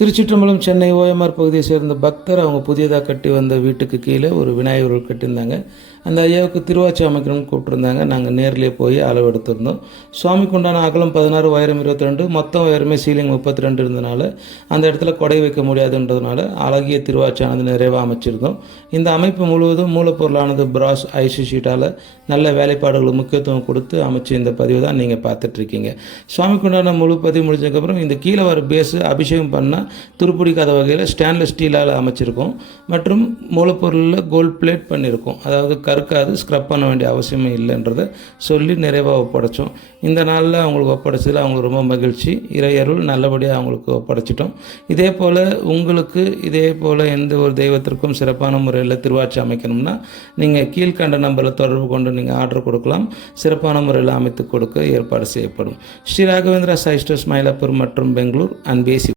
திருச்சிற்றம்பலம் Chennai OMR பகுதியை சேர்ந்த பக்தர் அவங்க புதியதாக கட்டி வந்த வீட்டுக்கு கீழே ஒரு விநாயகர் கட்டியிருந்தாங்க. அந்த ஐயாவுக்கு திருவாச்சி அமைக்கணும்னு கூப்பிட்டுருந்தாங்க. நாங்கள் நேரிலே போய் அளவு எடுத்திருந்தோம். சுவாமிக்கு உண்டான அகலம் 16, உயரம் 22, மொத்தம் உயரமே சீலிங் 32 இருந்தனால அந்த இடத்துல கொடை வைக்க முடியாதுன்றதுனால அழகிய திருவாச்சியானது நிறைவாக அமைச்சிருந்தோம். இந்த அமைப்பு முழுவதும் மூலப்பொருளானது பிராஸ் ஐசி ஷீட்டால் நல்ல வேலைப்பாடுகளுக்கு முக்கியத்துவம் கொடுத்து அமைச்சு இந்த பதிவு தான் நீங்கள் பார்த்துட்ருக்கீங்க. சுவாமிக்கு உண்டான முழு பதிவு முடிஞ்சதுக்கப்புறம் இந்த கீழே வர பேஸு அபிஷேகம் பண்ணால் துருப்பிடிக்காத வகையில் ஸ்டேன்லெஸ் ஸ்டீலால் அமைச்சிருக்கோம். மற்றும் மூலப்பொருளில் கோல்ட் பிளேட் பண்ணியிருக்கோம். அதாவது கருக்காது, ஸ்க்ரப் பண்ண வேண்டிய அவசியமே இல்லைன்றதை சொல்லி நிறைவாக ஒப்படைச்சோம். இந்த நாளில் அவங்களுக்கு ஒப்படைச்சதில் அவங்களுக்கு ரொம்ப மகிழ்ச்சி. இறையருள் நல்லபடியாக அவங்களுக்கு ஒப்படைச்சிட்டோம். இதே போல் உங்களுக்கு இதே போல் எந்த ஒரு தெய்வத்திற்கும் சிறப்பான முறையில் திருவாச்சி அமைக்கணும்னா நீங்கள் கீழ்கண்ட நம்பரில் தொடர்பு கொண்டு நீங்கள் ஆர்டர் கொடுக்கலாம். சிறப்பான முறையில் அமைத்து கொடுக்க ஏற்பாடு செய்யப்படும். ஸ்ரீ ராகவேந்திரா சாய் ஸ்டோர்ஸ் மயிலாப்பூர் மற்றும் பெங்களூர் அண்ட் பேசி